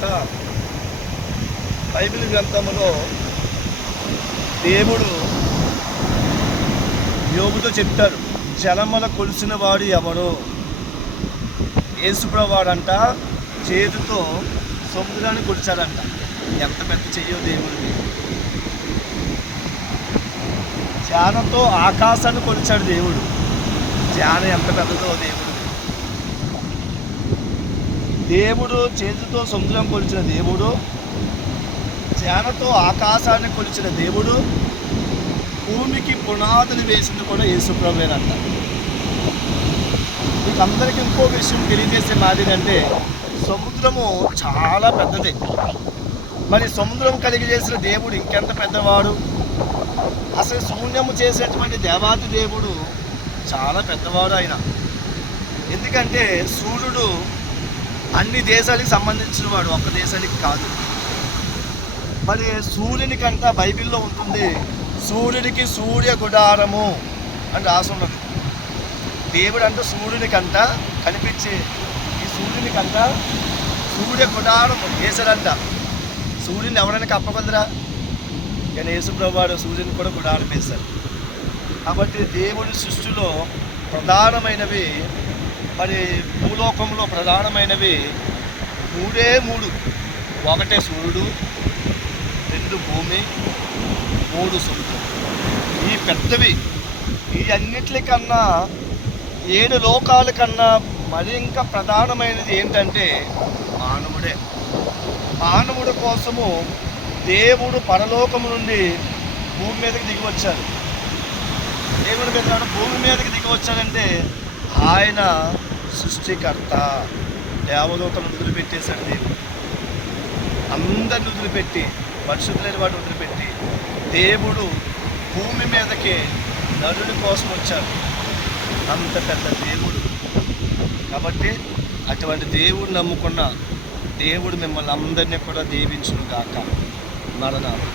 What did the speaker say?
తర్వాత బైబిల్ గ్రంథంలో దేవుడు యోబుతో చెప్తాడు, జలముల కొలిసిన వాడు ఎవడు? యేసుప్రభువాడంట చేతితో సముద్రాన్ని కొలిచాడంట. ఎంత పెద్ద చెయ్యో దేవుడికి. ధ్యానంతో ఆకాశాన్ని కొలిచాడు దేవుడు. ధ్యానం ఎంత పెద్దదో దేవుడు చేతితో సముద్రం కొలిచిన దేవుడు, ధ్యానంతో ఆకాశాన్ని కొలిచిన దేవుడు, భూమికి పునాదులు వేసింది కూడా యేసుప్రభువేనంట. మీకు అందరికీ ఇంకో విషయం తెలియజేసే మాదిరంటే, సముద్రము చాలా పెద్దది. మరి సముద్రం కలిగి చేసిన దేవుడు ఇంకెంత పెద్దవాడు? అసలు శూన్యము చేసేటువంటి దేవాది దేవుడు చాలా పెద్దవాడు ఆయన. ఎందుకంటే సూర్యుడు అన్ని దేశాలకు సంబంధించిన వాడు, ఒక్క దేశానికి కాదు. మరి సూర్యుని కంట బైబిల్లో ఉంటుంది, సూర్యుడికి సూర్య గుడారము అని రాసి ఉన్నది. దేవుడు అంటే సూర్యుని కంట కనిపించే ఈ సూర్యుని కంట సూర్య గుడారం వేశాడంట. సూర్యుని ఎవరైనా కప్పగలరా? కానీ యేసుప్రభువాడు సూర్యుని కూడా గుడారం వేశాడు. కాబట్టి దేవుడి సృష్టిలో ప్రధానమైనవి, మరి భూలోకంలో ప్రధానమైనవి మూడు. ఒకటే సూర్యుడు, 2 భూమి, 3 సముద్రం. ఈ పెద్దవి. ఈ అన్నిటికన్నా 7 లోకాల కన్నా మరి ఇంకా ప్రధానమైనది ఏంటంటే మానవుడే. మానవుడి కోసము దేవుడు పరలోకము నుండి భూమి మీదకి దిగి వచ్చాడు. దేవుడు పెట్టాడు భూమి మీదకి దిగి వచ్చాడంటే ఆయన సృష్టికర్త. దేవదూతను వదిలిపెట్టేశాడు దేవుడు. అందరిని వదిలిపెట్టి, పరిశుద్ధులైన వాడిని వదిలిపెట్టి దేవుడు భూమి మీదకి నరుని కోసం వచ్చాడు. అంత పెద్ద దేవుడు. కాబట్టి అటువంటి దేవుడు నమ్ముకున్న దేవుడు మిమ్మల్ని అందరినీ కూడా దీవించును గాక. మరణాలు.